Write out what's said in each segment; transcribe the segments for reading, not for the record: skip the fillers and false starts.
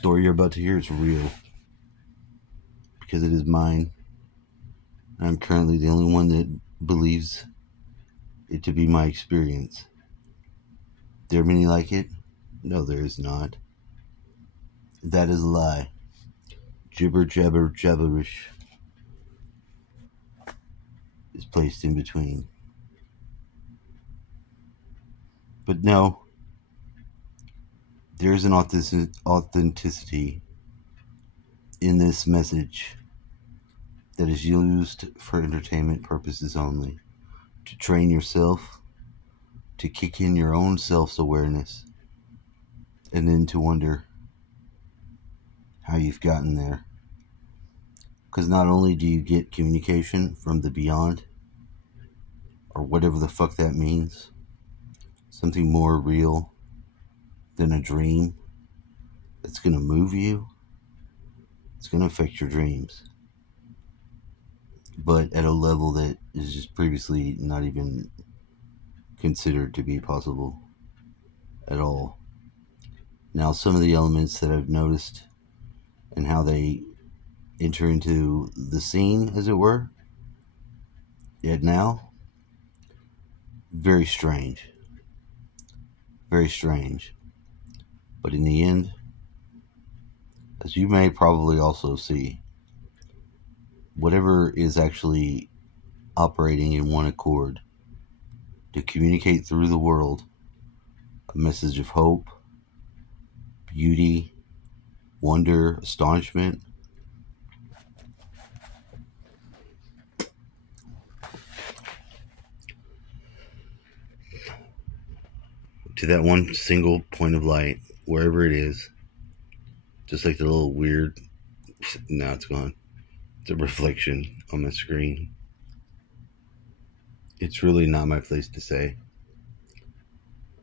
story you're about to hear is real. Because it is mine. I'm currently the only one that believes it to be my experience. There are many like it? No, there is not. That is a lie. Gibber, jabber, jabberish is placed in between. But no, there is an authenticity in this message that is used for entertainment purposes only, to train yourself, to kick in your own self-awareness, and then to wonder how you've gotten there. Because not only do you get communication from the beyond, or whatever the fuck that means, something more real than a dream that's going to move you, it's going to affect your dreams. But at a level that is just previously not even considered to be possible at all. Now, some of the elements that I've noticed and how they enter into the scene, as it were, yet now, very strange. Very strange. But in the end, as you may probably also see, whatever is actually operating in one accord to communicate through the world a message of hope, beauty, wonder, astonishment, to that one single point of light, wherever it is, just like the little weird, now it's gone, it's a reflection on my screen. It's really not my place to say.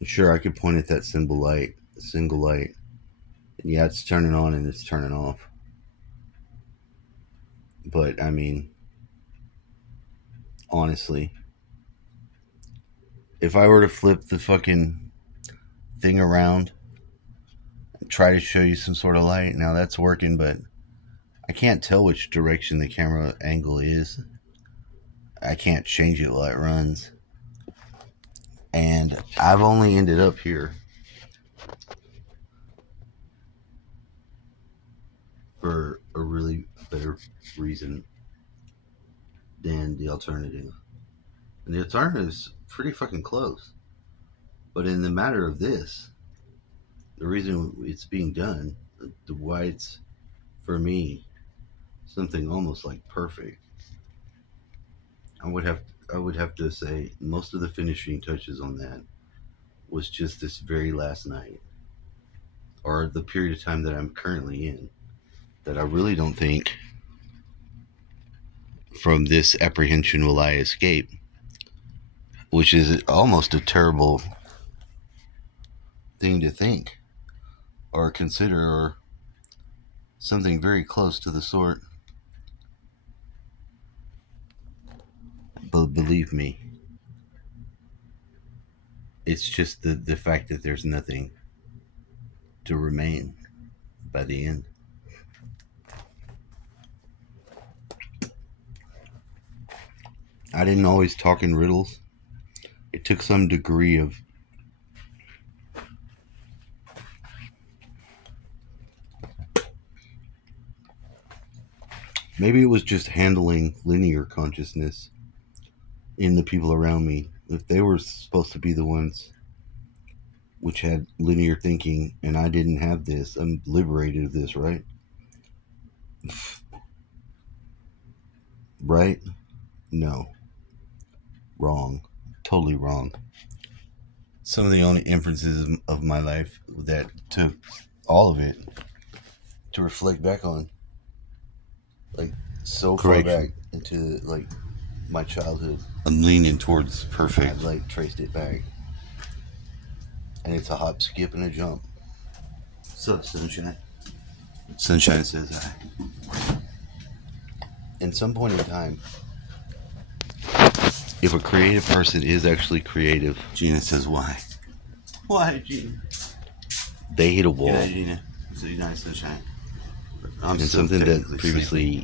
Sure, I could point at that single light, and yeah, it's turning on and it's turning off. But, I mean, honestly, if I were to flip the fucking thing around and try to show you some sort of light, now that's working, but I can't tell which direction the camera angle is. I can't change it while it runs. And I've only ended up here for a really better reason than the alternative. And the alternative's pretty fucking close. But in the matter of this, the reason it's being done, the why it's, for me, something almost like perfect, I would have to say most of the finishing touches on that was just this very last night, or the period of time that I'm currently in, that I really don't think from this apprehension will I escape, which is almost a terrible thing to think or consider, or something very close to the sort. But believe me, it's just the fact that there's nothing to remain by the end. I didn't always talk in riddles. It took some degree of maybe it was just handling linear consciousness in the people around me. If they were supposed to be the ones which had linear thinking, and I didn't have this, I'm liberated of this, right? Right? No. Wrong. Totally wrong. Some of the only inferences of my life that took all of it to reflect back on, like, so far back into, like, my childhood. I'm leaning towards perfect. I've, like, traced it back. And it's a hop, skip, and a jump. So, Sunshine. Sunshine says hi. In some point in time, if a creative person is actually creative, Gina says, why? Why, Gina? They hit a wall. Yeah, Gina. So you're nice and shine. And something that previously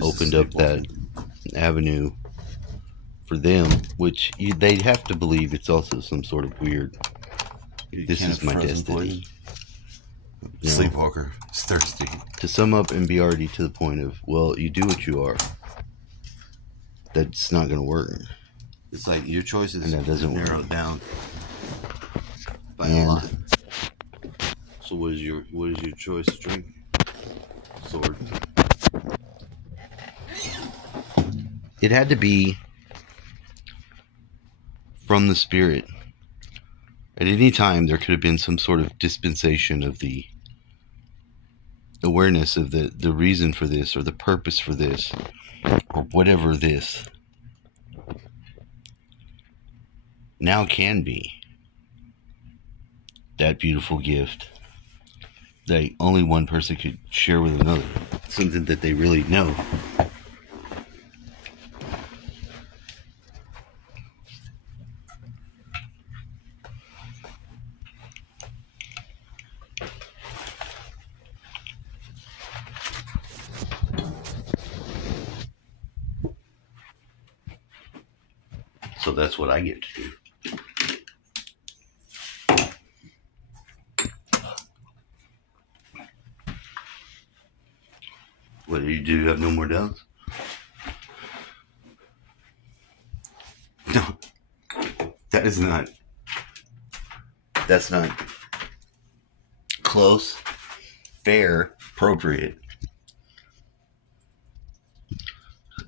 opened up that avenue for them, which they'd have to believe it's also some sort of weird, this is my destiny. Sleepwalker is thirsty. To sum up and be already to the point of, well, you do what you are. That's not going to work. It's like your choices and that doesn't narrow work down by a lot. So what is your choice to drink? Sword. It had to be from the spirit. At any time, there could have been some sort of dispensation of the awareness of the reason for this, or the purpose for this, or whatever this now can be. That beautiful gift that only one person could share with another. Something that they really know. So that's what I get to do. What do? You have no more doubts? No. That's not close, fair, appropriate.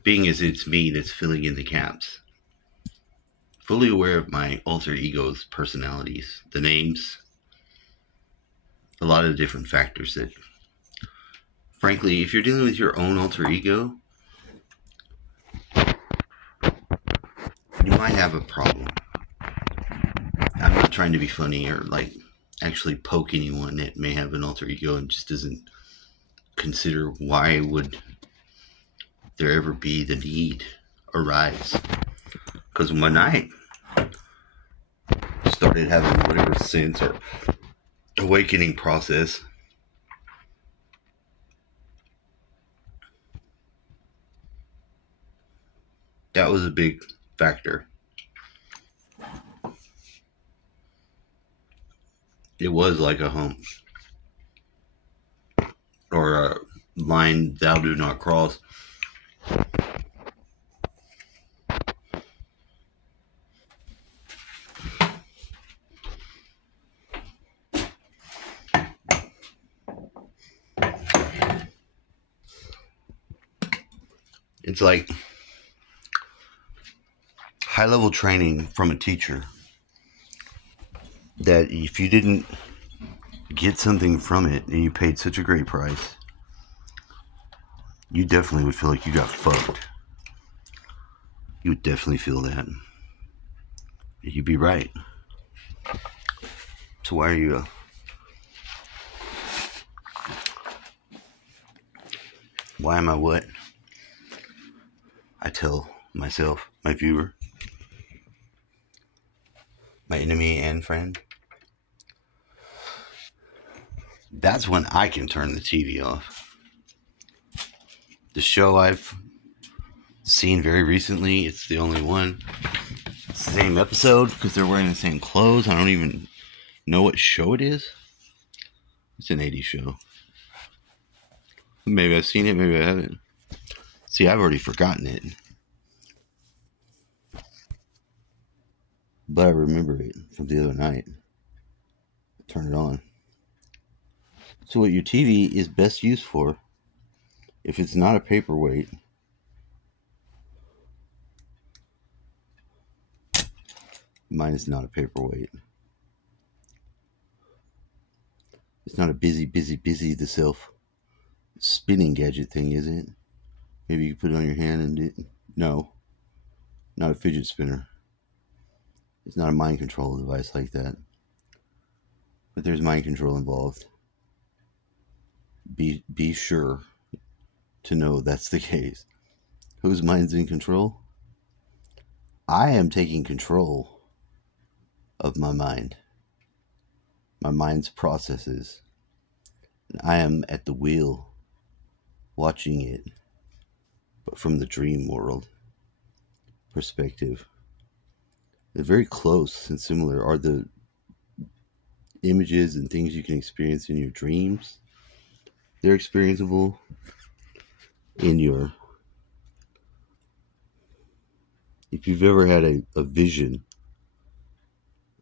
Being as it's me that's filling in the gaps. Fully aware of my alter ego's personalities, the names, a lot of different factors that, frankly, if you're dealing with your own alter ego, you might have a problem. I'm not trying to be funny or like actually poke anyone that may have an alter ego and just doesn't consider why would there ever be the need arise. Because when I started having whatever sense or awakening process, that was a big factor. It was like a home or a line thou do not cross. It's like high-level training from a teacher that if you didn't get something from it and you paid such a great price, you definitely would feel like you got fucked. You would definitely feel that. You'd be right. So why are you why am I what? I tell myself, my viewer, my enemy and friend, that's when I can turn the TV off. The show I've seen very recently, it's the only one. It's the same episode because they're wearing the same clothes. I don't even know what show it is. It's an 80s show. Maybe I've seen it, maybe I haven't. See, I've already forgotten it. But I remember it from the other night. Turn it on. So what your TV is best used for, if it's not a paperweight, mine is not a paperweight. It's not a busy the self spinning gadget thing, is it? Maybe you can put it on your hand and do. No. Not a fidget spinner. It's not a mind control device like that. But there's mind control involved. Be sure to know that's the case. Whose mind's in control? I am taking control of my mind. My mind's processes. I am at the wheel watching it, but from the dream world perspective. They're very close and similar. Are the images and things you can experience in your dreams, they're experienceable in your... If you've ever had a vision,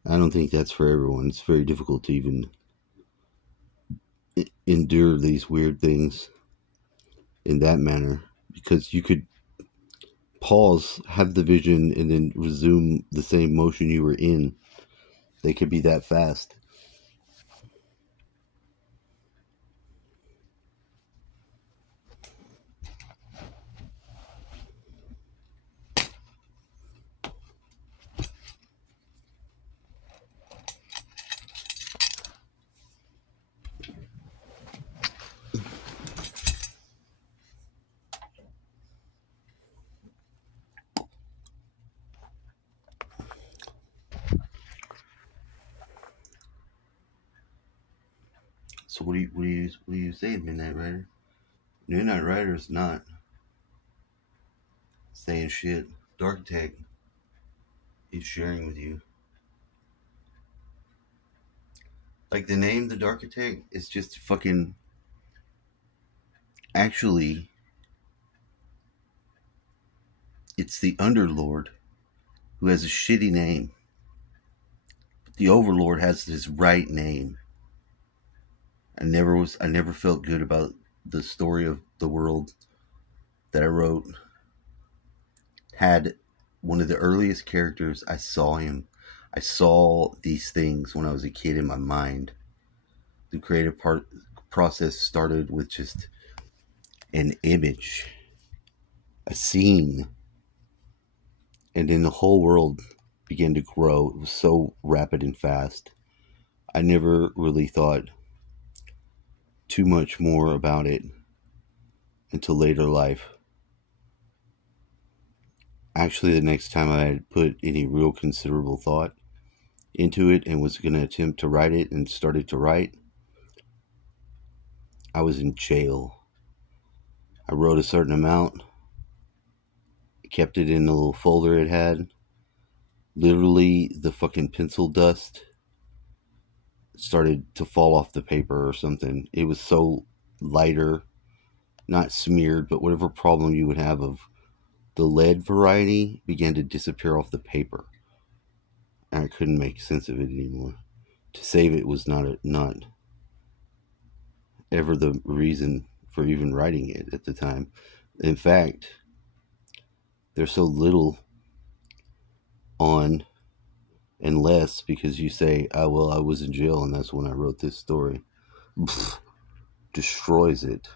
I don't think that's for everyone. It's very difficult to even endure these weird things in that manner, because you could pause, have the vision, and then resume the same motion you were in. They could be that fast. So what do you say, Midnight Rider? Midnight Rider is not saying shit. Dark Tech is sharing with you. Like, the name, the Dark Attack, is just fucking... Actually, it's the Underlord who has a shitty name. But the Overlord has his right name. I never felt good about the story of the world that I wrote. Had one of the earliest characters, I saw these things when I was a kid in my mind. The creative process started with just an image, a scene, and then the whole world began to grow. It was so rapid and fast. I never really thought too much more about it until later life. Actually, the next time I had put any real considerable thought into it and was going to attempt to write it and started to write, I was in jail. I wrote a certain amount, kept it in the little folder it had. Literally, the fucking pencil dust started to fall off the paper or something. It was so lighter, not smeared, but whatever problem you would have of the lead variety began to disappear off the paper. And I couldn't make sense of it anymore. To save it was not ever the reason for even writing it at the time. In fact, there's so little on and less because you say, oh, well, I was in jail and that's when I wrote this story. Pfft, destroys it.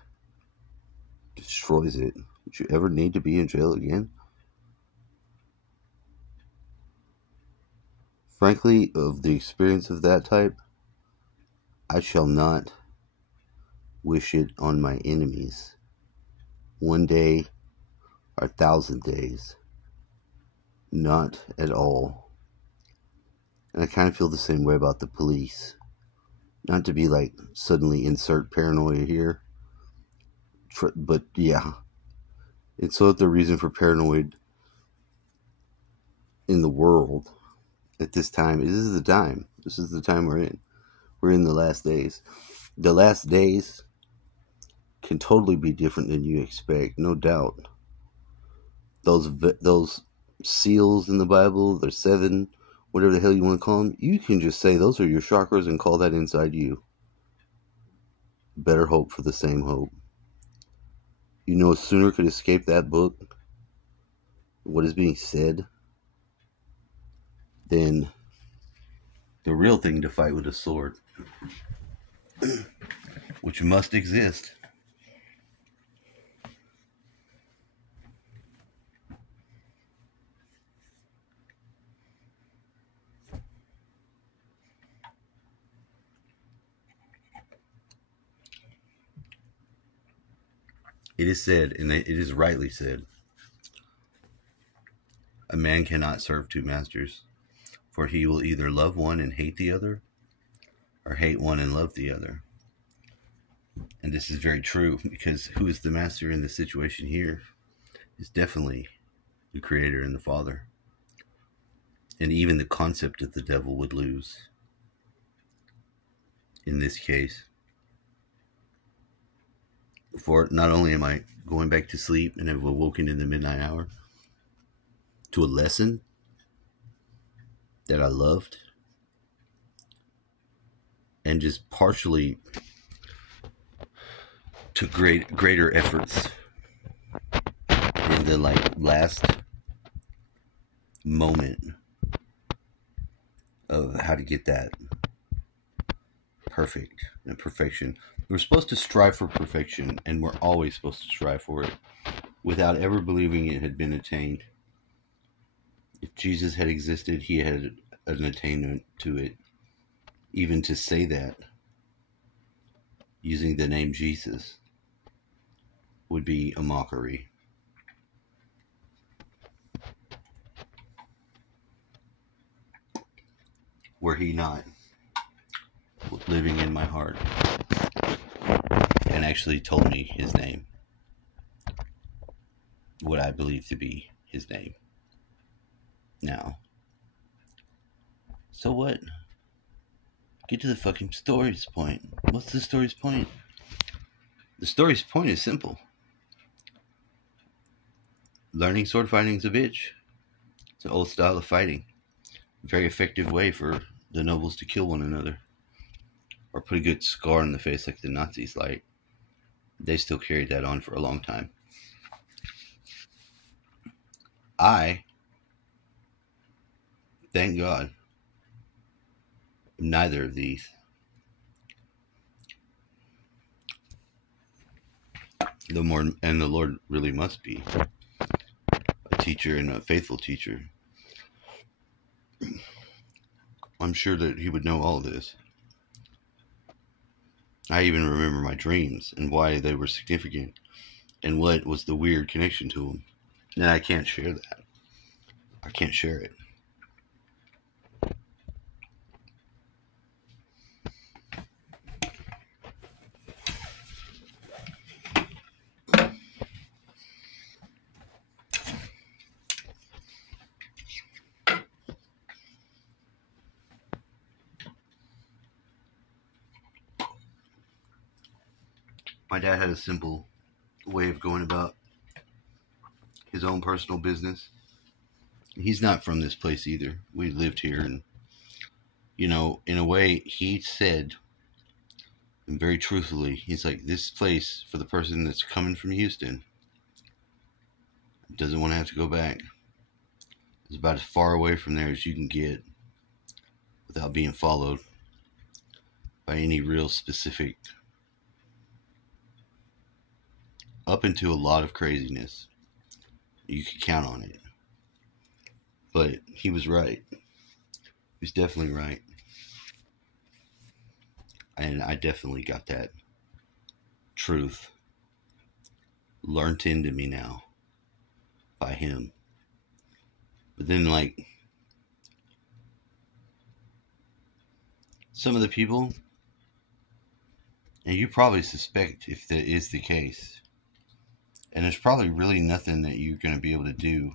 Would you ever need to be in jail again? Frankly, of the experience of that type, I shall not wish it on my enemies. 1 day or 1,000 days. Not at all. And I kind of feel the same way about the police. Not to be like suddenly insert paranoia here. But yeah. It's so the reason for paranoid in the world at this time. This is the time. This is the time we're in. We're in the last days. The last days can totally be different than you expect, no doubt. Those seals in the Bible, they're 7, whatever the hell you want to call them, you can just say those are your chakras and call that inside you. Better hope for the same hope. You know, sooner could escape that book, what is being said, than the real thing to fight with a sword, which must exist. It is said, and it is rightly said, a man cannot serve 2 masters, for he will either love one and hate the other, or hate one and love the other. And this is very true, because who is the master in the situation here is definitely the Creator and the Father. And even the concept of the devil would lose in this case. For not only am I going back to sleep and have awoken in the midnight hour to a lesson that I loved, and just partially to greater efforts in the last moment of how to get that perfect and perfection. We're supposed to strive for perfection, and we're always supposed to strive for it without ever believing it had been attained. If Jesus had existed, he had an attainment to it. Even to say that using the name Jesus would be a mockery. Were he not living in my heart and actually told me his name, what I believe to be his name. Now, so what? Get to the fucking story's point. What's the story's point? The story's point is simple. Learning sword fighting is a bitch. It's an old style of fighting. A very effective way for the nobles to kill one another. Or put a good scar on the face like the Nazis like. They still carried that on for a long time. I, thank God, am neither of these. The Lord really must be a teacher and a faithful teacher. I'm sure that he would know all this. I even remember my dreams and why they were significant and what was the weird connection to them. And I can't share that. I can't share it. My dad had a simple way of going about his own personal business. He's not from this place either. We lived here, and, you know, in a way, he said, and very truthfully, he's like, this place, for the person that's coming from Houston, doesn't want to have to go back. It's about as far away from there as you can get without being followed by any real specific, up into a lot of craziness. You could count on it. But he was right. He was definitely right. And I definitely got that truth learnt into me now by him. But then, like, some of the people, and you probably suspect if that is the case, and there's probably really nothing that you're going to be able to do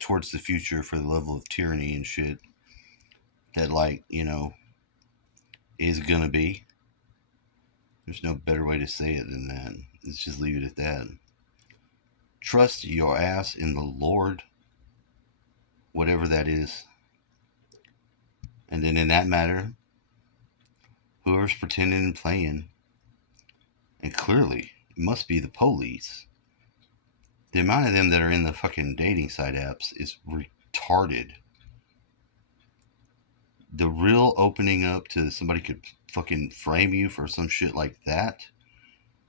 towards the future for the level of tyranny and shit that, like, you know, is going to be. There's no better way to say it than that. Let's just leave it at that. Trust your ass in the Lord, whatever that is. And then in that matter, whoever's pretending and playing, and clearly it must be the police. The amount of them that are in the fucking dating site apps is retarded. The real opening up to somebody could fucking frame you for some shit like that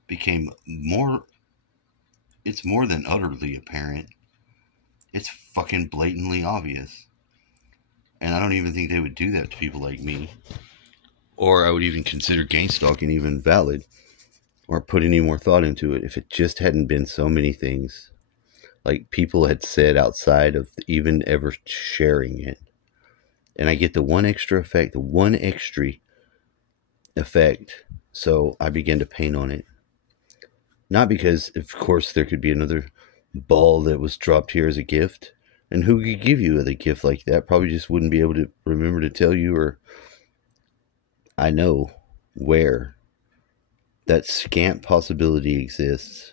became more, it's more than utterly apparent. It's fucking blatantly obvious. And I don't even think they would do that to people like me. Or I would even consider gang stalking even valid, or put any more thought into it if it just hadn't been so many things like people had said outside of even ever sharing it. And I get the one extra effect So I began to paint on it. Not because, of course, there could be another ball that was dropped here as a gift. And who could give you a gift like that? Probably just wouldn't be able to remember to tell you, or I know where that scant possibility exists.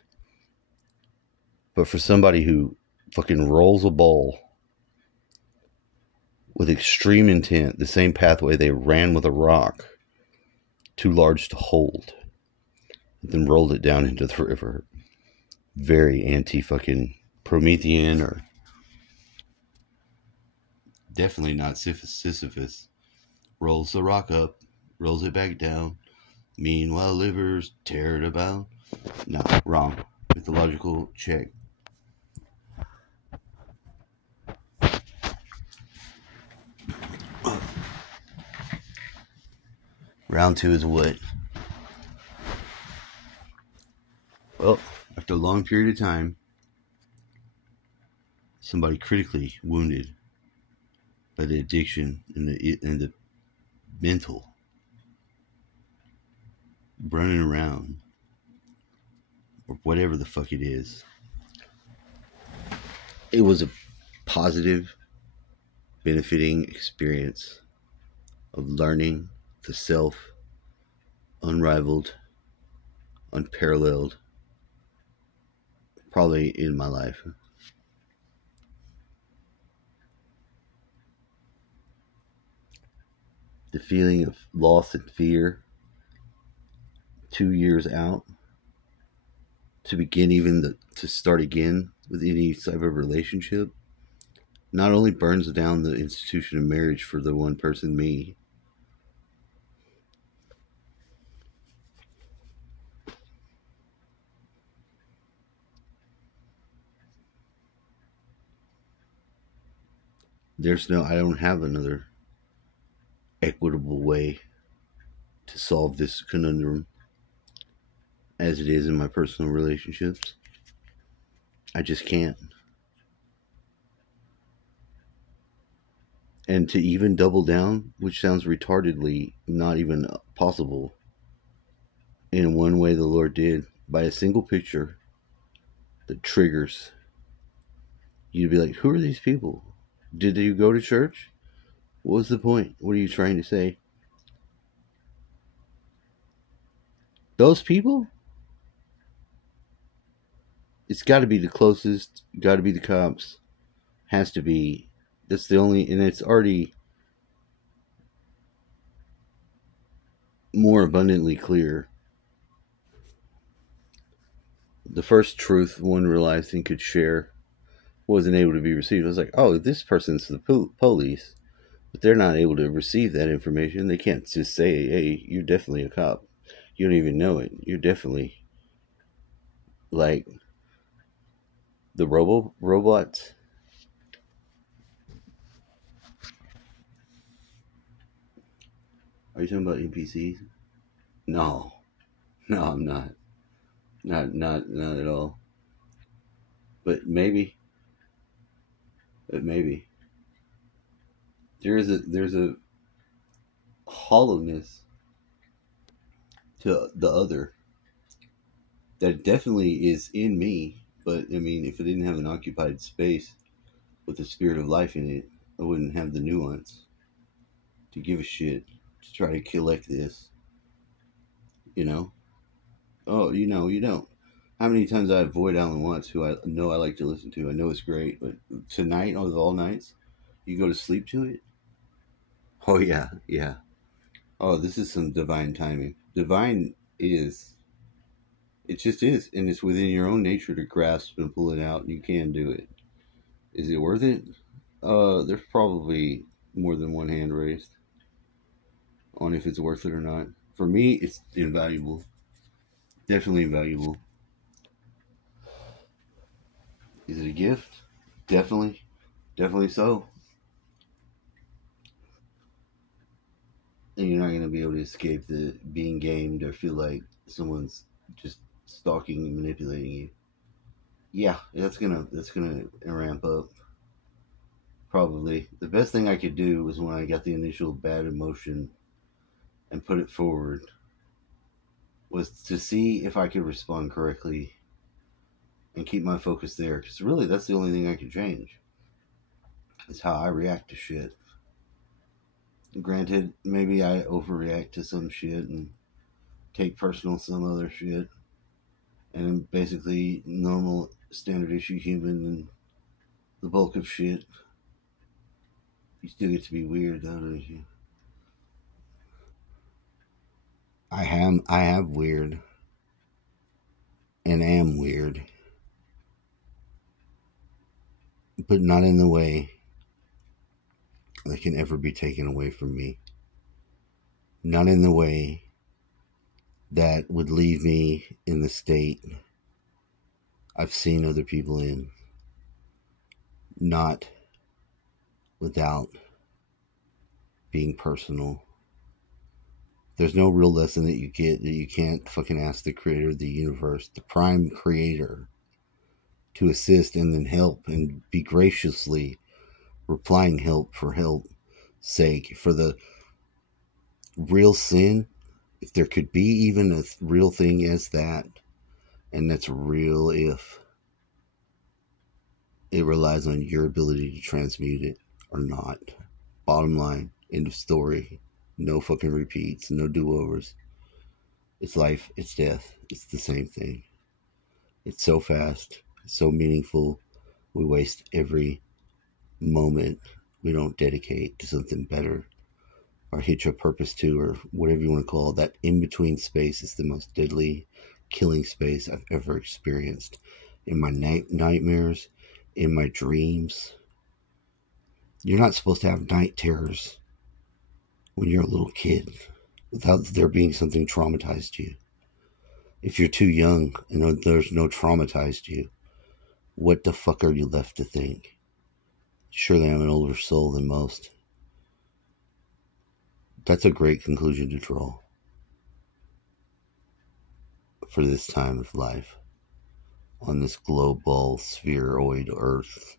But for somebody who fucking rolls a ball with extreme intent, the same pathway they ran with a rock, too large to hold, and then rolled it down into the river. Very anti-fucking Promethean, or definitely not Sisyphus. Rolls the rock up, rolls it back down. Meanwhile, livers tear it about. No, wrong. Mythological check. Round two is what? Well, after a long period of time, somebody critically wounded by the addiction and the mental running around, or whatever the fuck it is. It was a positive, benefiting experience of learning the self, unrivaled, unparalleled, probably in my life. The feeling of loss and fear 2 years out, to begin to start again with any type of relationship, not only burns down the institution of marriage for the one person, me, I don't have another equitable way to solve this conundrum as it is in my personal relationships. I just can't. And to even double down, which sounds retardedly not even possible, in one way the Lord did, by a single picture that triggers you to be like, who are these people? Did you go to church? What was the point? What are you trying to say? Those people? It's got to be the closest, got to be the cops. Has to be. That's the only, and it's already more abundantly clear. The first truth one realized and could share wasn't able to be received. I was like, oh, this person's the police, but they're not able to receive that information. They can't just say, hey, you're definitely a cop. You don't even know it. You're definitely like the robots. Are you talking about NPCs? No, I'm not. Not at all. But maybe. There's a hollowness to the other that definitely is in me. But I mean, if it didn't have an occupied space with the spirit of life in it, I wouldn't have the nuance to give a shit to try to collect this. You know? Oh, you don't. How many times I avoid Alan Watts, who I know I like to listen to. I know it's great, but tonight, of all nights, you go to sleep to it? Oh, yeah. Oh, this is some divine timing. Divine is. It just is. And it's within your own nature to grasp and pull it out, and you can do it. Is it worth it? There's probably more than one hand raised on if it's worth it or not. For me, it's invaluable. Definitely invaluable. Is it a gift? Definitely so. And you're not going to be able to escape the being gamed or feel like someone's just stalking and manipulating you. Yeah, that's gonna ramp up. Probably the best thing I could do was when I got the initial bad emotion and put it forward. was to see if I could respond correctly and keep my focus there. Because really, that's the only thing I can change. Is how I react to shit. Granted, maybe I overreact to some shit and take personal some other shit. And I'm basically normal, standard issue human and the bulk of shit. You still get to be weird, though, don't you? I have weird. And am weird. But not in the way that can ever be taken away from me. Not in the way that would leave me in the state I've seen other people in. Not without being personal. There's no real lesson that you get that you can't fucking ask the creator of the universe, the prime creator, to assist and then help and be graciously replying help for help's sake. For the real sin, if there could be even a real thing as that, and that's real if it relies on your ability to transmute it or not. Bottom line, end of story. No fucking repeats, no do-overs. It's life, it's death, it's the same thing. It's so fast, it's so meaningful. We waste every moment we don't dedicate to something better or hitch a purpose to, or whatever you want to call it. That in-between space is the most deadly killing space I've ever experienced. In my nightmares, in my dreams. You're not supposed to have night terrors when you're a little kid without there being something traumatized you. If you're too young and there's no traumatized you, what the fuck are you left to think? Surely I'm an older soul than most. That's a great conclusion to draw for this time of life on this global spheroid earth.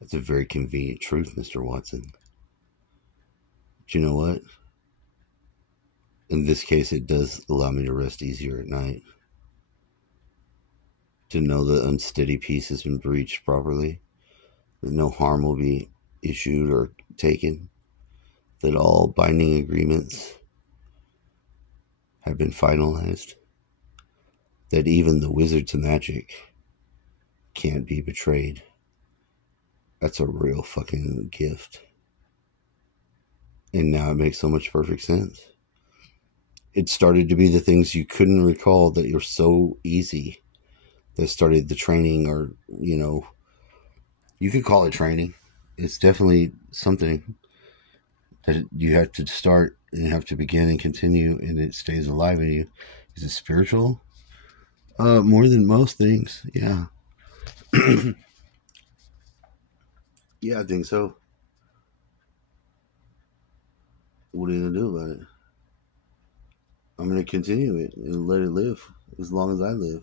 That's a very convenient truth, Mr. Watson. But you know what? In this case, it does allow me to rest easier at night. To know the unsteady peace has been breached properly, that no harm will be issued or taken, that all binding agreements have been finalized, that even the wizard's magic can't be betrayed. That's a real fucking gift. And now it makes so much perfect sense. It started to be the things you couldn't recall that you're so easy that started the training, or, you know, you could call it training. It's definitely something that you have to start and have to begin and continue, and it stays alive in you. Is it spiritual? More than most things, yeah. Yeah, I think so. What are you gonna do about it? I'm gonna continue it and let it live as long as I live.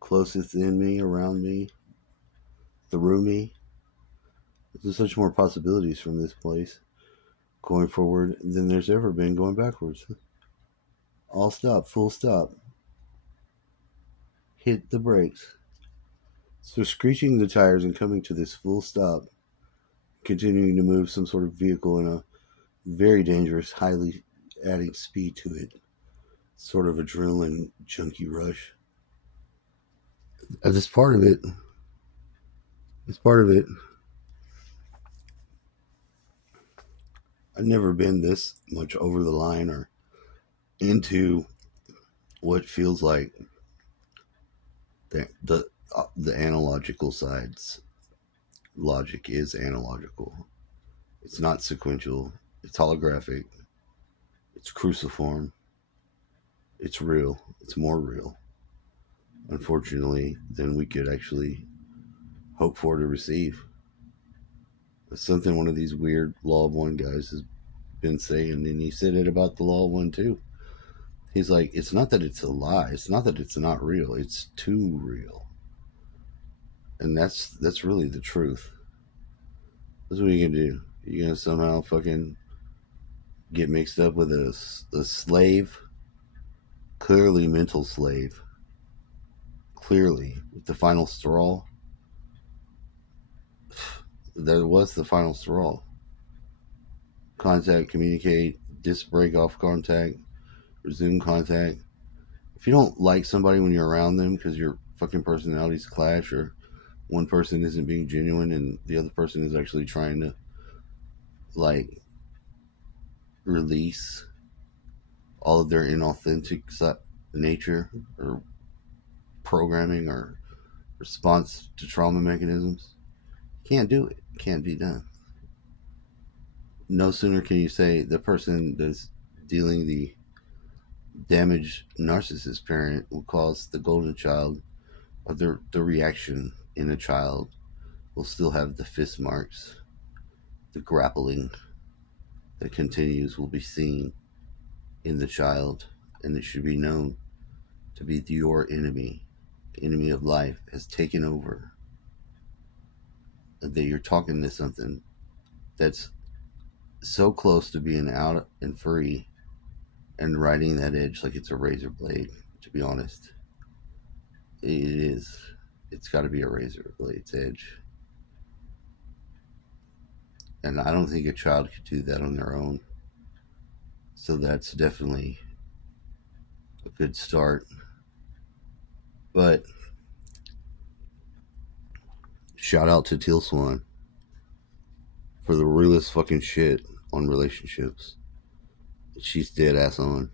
Closest in me, around me, through me. There's such more possibilities from this place going forward than there's ever been going backwards. All stop, full stop. Hit the brakes. So screeching the tires and coming to this full stop, continuing to move some sort of vehicle in a very dangerous, highly adding speed to it, sort of adrenaline junkie rush. That's part of it. It's part of it. I've never been this much over the line or into what feels like the analogical sides. Logic is analogical. It's not sequential. It's holographic. It's cruciform. It's real. It's more real, unfortunately, than we could actually hope for to receive. That's something one of these weird Law of One guys has been saying, and he said it about the Law of One too. He's like, it's not that it's a lie. It's not that it's not real. It's too real. And that's really the truth. That's what you can do. You're going to somehow fucking get mixed up with a slave Clearly mental slave. Clearly, with the final straw. That was the final straw. Contact, communicate, break off contact, resume contact. If you don't like somebody when you're around them because your fucking personalities clash, or one person isn't being genuine and the other person is actually trying to like release all of their inauthentic nature or programming or response to trauma mechanisms, can't do it. Can't be done. No sooner can you say the person that's dealing the damaged narcissist parent will cause the golden child, or the reaction in a child will still have the fist marks, the grappling that continues will be seen in the child, and it should be known to be your enemy. The enemy of life has taken over. That you're talking to something that's so close to being out and free and riding that edge like it's a razor blade, to be honest. It is. It's got to be a razor blade's edge. And I don't think a child could do that on their own. So that's definitely a good start. But shout out to Teal Swan for the realest fucking shit on relationships. She's dead ass on.